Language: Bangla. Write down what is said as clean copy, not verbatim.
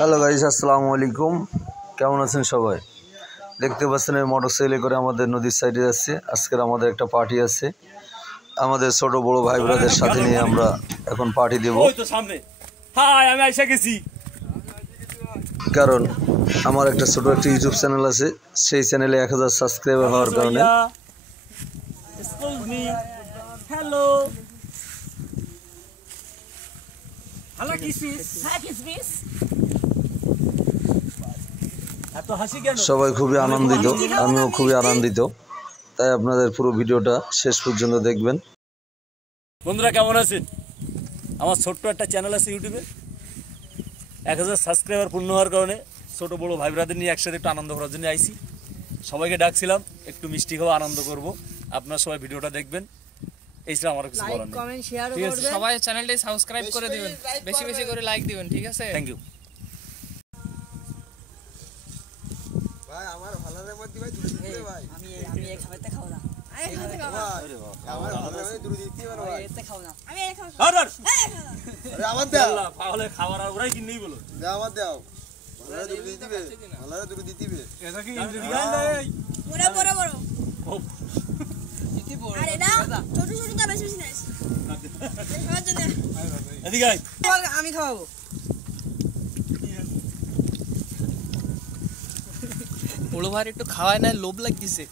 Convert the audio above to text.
হ্যালো গাইস, আসসালামু আলাইকুম। কেমন আছেন সবাই? দেখতে পাচ্ছেন এই মোটরসাইকেলে করে আমাদের নদীর সাইডে যাচ্ছে। আজকের আমাদের একটা পার্টি আছে, আমাদের ছোট বড় ভাই ব্রাদের সাথে নিয়ে আমরা এখন পার্টি দেব। কারণ আমার একটা ছোট একটা ইউটিউব চ্যানেল আছে, সেই চ্যানেলে 1000 সাবস্ক্রাইবার হওয়ার কারণে সবাই খুবই আনন্দিত, আমিও খুবই আনন্দিত। তাই আপনাদের পুরো ভিডিওটা শেষ পর্যন্ত দেখবেন। বন্ধুরা কেমন আছেন? আমার ছোট্ট একটা চ্যানেল আছে ইউটিউবে, 1000 সাবস্ক্রাইবার পূর্ণ হওয়ার কারণে ছোট বড় ভাই ব্রাদের নিয়ে একসাথে একটু আনন্দ করার জন্য আইছি। সবাইকে ডাকছিলাম একটু মিষ্টি খাওয়া আনন্দ করব। আপনারা সবাই ভিডিওটা দেখবেন, এই ছিল আমার কিছু বলার নেই। কমেন্ট শেয়ার করবেন, সবাই চ্যানেলটি সাবস্ক্রাইব করে দিবেন, বেশি বেশি করে লাইক দিবেন, ঠিক আছে? থ্যাংক ইউ ভাই। আমার ভালো রে মত ভাই, দুধ দিতে ভাই। আমি এই খাবারটা খাবো না। এই খাবারটা খাবো না। আমার ভালো রে দুধ দিতে পারো ভাই। এতে খাবো না। আমি এই খাবো। আরে আরে আমার দাও। আল্লাহ পাগলে খাবার আর ওরাই কিনেই বলো। দাও আমার দাও। ভালো দুধ দিতে হবে। ভালো দুধ দিতে হবে। এটা কি ইন্ডিয়ান নাই? বড় বড় বড়। ও ইতি বড়। আরে না, ছোট ছোট কা বেশি বেশি নাইস। খাওয়ার জন্য। এদিকে আয়। আমি খাওয়াবো। বড় ভাই একটু খাওয়ায় না, লোভ লাগতেছে।